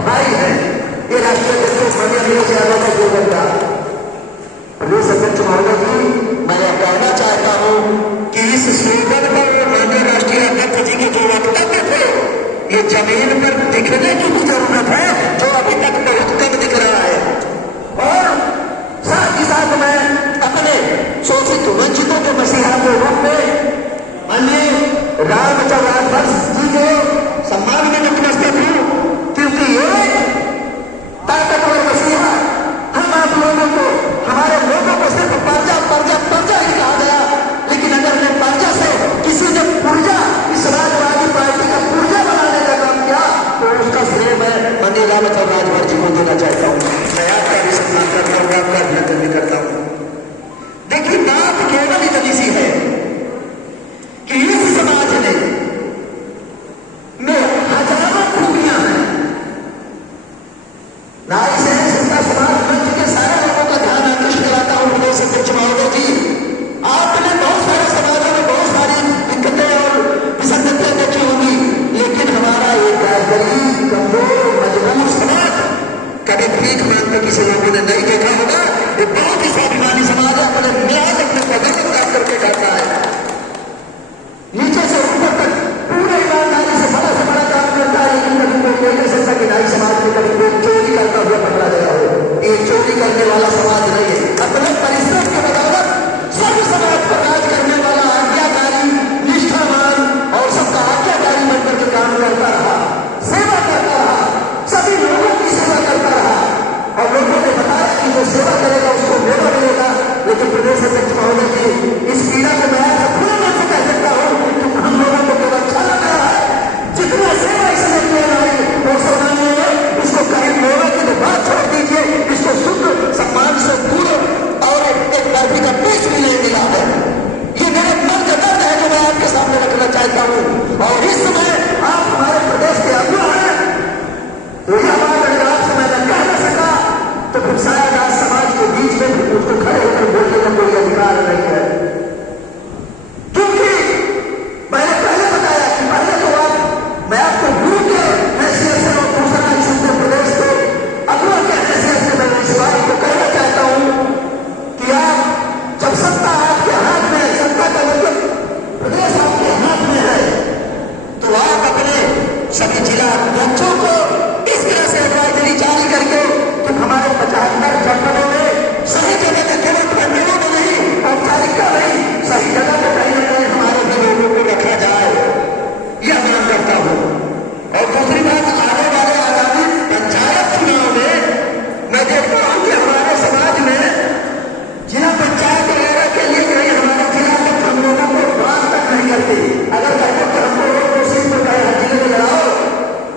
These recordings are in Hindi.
भाई है। ये राष्ट्रीय अध्यक्ष माननीय अखिलेश यादव का जो बनता प्रदेश अध्यक्ष महोदय जी, मैं यह कहना चाहता हूं कि इस स्लोगन पर माननीय राष्ट्रीय अध्यक्ष जी के जो वक्तव्य थे, ये जमीन पर दिखने की भी जरूरत है, जो अभी तक बहुत कम दिख रहा है। और साथ ही साथ मैं अपने शोषित वंचितों के मसीहा के रूप में माननीय रामचंद्र राजभर जी के सम्मान में नतमस्तक हूं, क्योंकि ये ताकतवर मसीहा हम आप लोगों को, हमारे लोगों को सिर्फ पर्जा पर्जा पर्जा ही कहा गया, लेकिन अगर मैं पर्जा से किसी ने पुर्जा, इस राजवादी पार्टी का पुर्जा बनाने का काम किया, तो उसका श्रेय मैं माननीय रामचंद्र राजभर जी को देना चाहता हूं। मैं आपका भी सम्मान करता हूं, आपका अभिनंदन भी करता हूं। देखिए, बात केवल इतनी सी है कि इस समाज में हजारों खूबियां हैं। नारी सहन समता समाज मंच के सारे लोगों का ध्यान आकृष्ट कराता हूं प्रदेश अध्यक्ष महोदय जी, आपने बहुत सारे समाजों में बहुत सारी दिक्कतें और विसंगतियां देखी होंगी, लेकिन हमारा एक गरीब कमजोर मजबूर समाज कभी भीख मांगते किसी लोगों ने नहीं देखा होगा। ये बहुत ही स्वाभिमानी समाज है, अपने न्याय अपने पदों को प्राप्त करके खाता है, नीचे से ऊपर तक पूरे ईमानदारी से बड़ा से बड़ा काम करता है। लेकिन कभी कोई नहीं कह सकता कि नारी समाज में कभी कोई चोरी करता हुआ पकड़ा गया हो। ये चोरी करने वाला समाज नहीं है। अपने परिश्रम के बदौलत सब समाज पर राज करने वाला आज्ञाकारी, निष्ठावान और सबका आज्ञाकारी बनकर के काम करता रहा, सेवा करता रहा, सभी लोगों की सेवा करता रहा, और लोगों ने बताया कि जो सेवा करेगा उसको मेवा मिलेगा। लेकिन प्रदेश अध्यक्ष महोदय जी, इस पीड़ा को मैं खुले मन से कह सकता हूं कि हम लोगों को केवल अच्छा लग रहा है। जितना सेवा इसने किया है वो समाने में इसको करीब मेवा की तो बात छोड़ दीजिए, इसको शुद्ध सम्मान से दूर और एक बैठी का पीस भी नहीं मिला है। ये मेरे मन का दर्द है जो मैं आपके सामने रखना चाहता हूं। और इस समय आप हमारे प्रदेश के अगुवा हैं, तो यह बात अगर आपसे मैं कह न सका तो फिर शायद आज समाज के बीच में उसको खड़े होकर बोलने का कोई अधिकार नहीं है। क्योंकि मैंने पहले बताया कि पहले तो मैं आपको गुरु के हैसियत से और दूसरा इस उत्तर प्रदेश के अगुवा के हैसियत से मैं इस बात को कहना चाहता हूं कि आप जब सत्ता आपके हाथ में है, सत्ता का मतलब प्रदेश आपके हाथ में है, तो आप अपने सभी जिला अध्यक्षों को इस तरह से एडवाइजरी जारी करके कि हमारे 75 जनपदों में सही जगह पे केवल मेलों में नहीं, औपचारिकता नहीं, सही जगह पे कहीं न कहीं हमारे भी लोगों को रखा जाए, यह मांग करता हूं। और दूसरी बात, आने वाले आगामी पंचायत चुनाव में मैं देखता हूं कि हमारे समाज में जिला पंचायत वगैरह के लिए कहीं हमारे जिला तक हम लोगों को बात तक नहीं करते। अगर कहते कि हमको लोगों को सीट पर कहे जिले में लड़ाओ,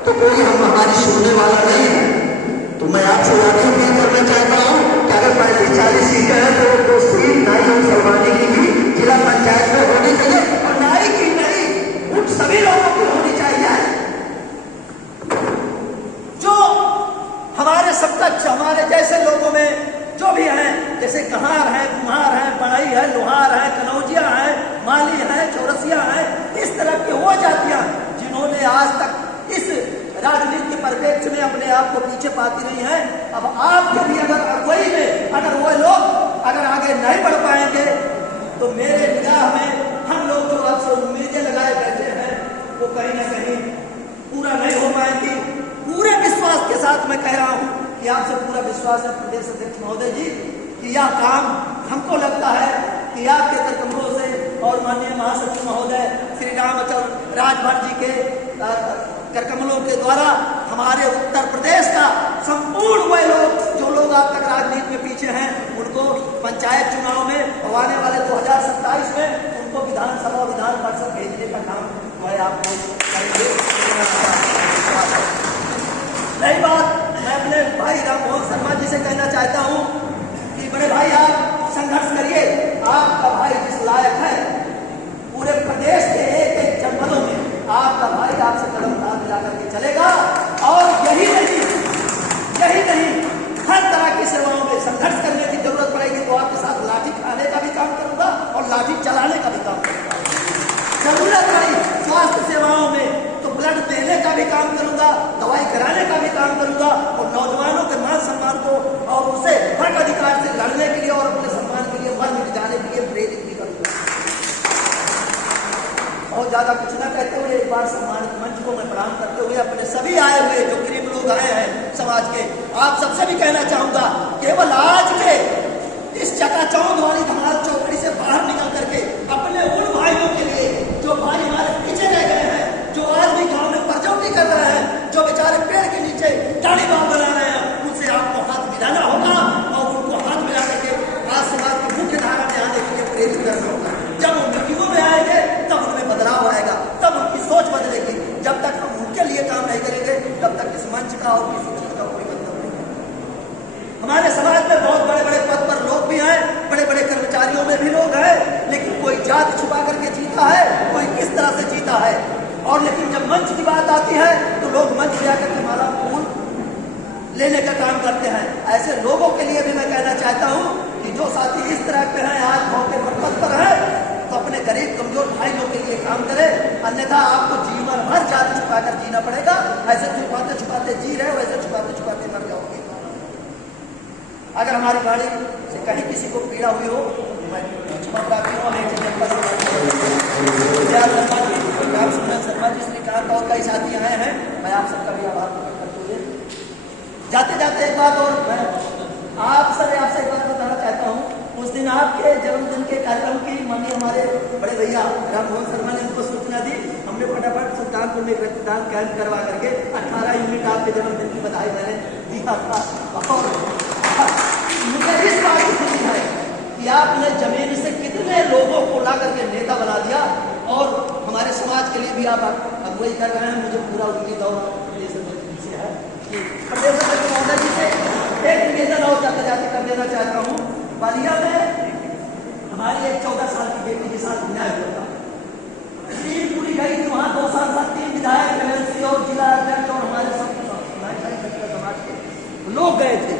तो कोई हम हमारी सुनने वाला नहीं है। तो मैं आपसे आगे अपील करना चाहता हूं कि अगर 35-40 सीटें हैं तो वो सीट नाई और सलमानी की भी जिला पंचायत में होनी चाहिए, और नाई की नहीं, उन सभी लोगों की होनी चाहिए जो हमारे सब तक हमारे जैसे लोगों में जो भी हैं, जैसे कहार है, कुम्हार है, बढ़ई है, लोहार है, कनौजिया है, माली है, चौरसिया है, इस तरह की वो जातियां जिन्होंने आज तक इस राजनीति के परिप्रेक्ष्य में अपने आप को पीछे पाती नहीं है। अब आपके भी अगर अगुवाई में अगर वो लोग अगर आगे नहीं बढ़ पाएंगे, तो मेरे निगाह में हम लोग जो आपसे उम्मीदें लगाए बैठे हैं वो कहीं ना कहीं पूरा नहीं हो पाएंगी। पूरे विश्वास के साथ मैं कह रहा हूं कि आपसे पूरा विश्वास है प्रदेश अध्यक्ष महोदय जी कि यह काम हमको लगता है कि आपके करकमलों से और माननीय महासचिव महोदय श्री रामचंद्र राजभर जी के करकमलों के द्वारा हमारे उत्तर प्रदेश का संपूर्ण वह लोग जो लोग आज तक राजनीति में पीछे हैं, उनको पंचायत चुनाव में और आने वाले 2027 में उनको विधानसभा विधान परिषद भेजने का काम जो है आप करेंगे। नई बात, मैं अपने भाई राममोहन शर्मा जी से कहना चाहता हूं कि बड़े भाई आप संघर्ष करिए। आपका भाई जिस लायक है पूरे प्रदेश के एक जनपदों में आपका भाई आपसे कदम हाथ मिला करके चलेगा। और यही नहीं हर तरह की सेवाओं में संघर्ष करने की जरूरत पड़ेगी तो आपके साथ लाठी खाने का भी काम करूंगा और लाठी चलाने का भी काम करूंगा। जरूरत पड़ी स्वास्थ्य सेवाओं में तो ब्लड देने का भी काम करूंगा, दवाई कराने का भी काम करूंगा। लोग आए हैं समाज के, आप सबसे भी कहना चाहूंगा, केवल आज के इस चकाचौंध वाली धमाल चौकड़ी से बाहर निकल करके अपने उन भाइयों के लिए जो भाई हमारे पीछे रह गए हैं, जो आज भी गांव में परजौती कर रहे हैं, जो बेचारे पेड़ के नीचे दाढ़ी बाल बना रहे हैं, उनसे आपको हाथ मिलाना होगा और उनको हाथ मिला करके आज समाज की मुख्य धारा में आने के लिए प्रेरित करना होगा। जब वो मीटिंगों में आएंगे तब उनमें बदलाव आएगा, तब उनकी सोच बदलेगी। जब तक हम उनके लिए काम नहीं करेंगे तब तक इस मंच का और किसी चीज का कोई मतलब नहीं। हमारे समाज में बहुत बड़े बड़े पद पर लोग भी हैं, बड़े बड़े कर्मचारियों में भी लोग हैं, लेकिन कोई जात छुपा करके जीता है, कोई किस तरह से जीता है। और लेकिन जब मंच की बात आती है तो लोग मंच पे आकर के माला फूल लेने का काम करते हैं। ऐसे लोगों के लिए भी मैं कहना चाहता हूं कि जो साथी इस तरह के हैं, आज मौके पर पद पर है, तो अपने गरीब कमजोर भाइयों के लिए काम करे, अन्यथा आपको जीवन भर जात छुपाकर जीना पड़ेगा। ऐसे छुपाते छुपाते जी रहे हो, ऐसे छुपाते छुपाते मर जाओगे। अगर हमारी गाड़ी से कहीं किसी को पीड़ा हुई हो, मैं क्षमा प्रार्थी हूँ। शर्मा जी ने कहा था और कई साथी आए हैं, मैं आप सबका भी आभार प्रकट करते हुए जाते जाते एक बात और मैं आपसे एक बात बताना चाहता हूँ। उस दिन आपके जन्मदिन के कार्यक्रम की माननीय हमारे बड़े भैया राममोहन शर्मा ने उनको सूचना दी। हमने फटाफट सुल्तानपुर में रक्तदान कैंप करवा करके 18 यूनिट आपके जन्मदिन की बधाई मैंने दिया था। और मुझे इस बात की खुशी है कि आपने जमीन से कितने लोगों को ला करके नेता बना दिया और हमारे समाज के लिए भी आप अगुवाई कर रहे हैं। मुझे पूरा उम्मीद और प्रदेश अध्यक्ष से है कि प्रदेश अध्यक्ष महोदय जी से एक निवेदन और जाते जाते कर देना चाहता हूँ। बालिया में हमारी एक 14 साल की बेटी के साथ न्याय होता, टीम पूरी गई थी वहां, 2 साल तक 3 विधायक, एमएलसी और जिला अध्यक्ष और हमारे सब समाज के लोग गए थे।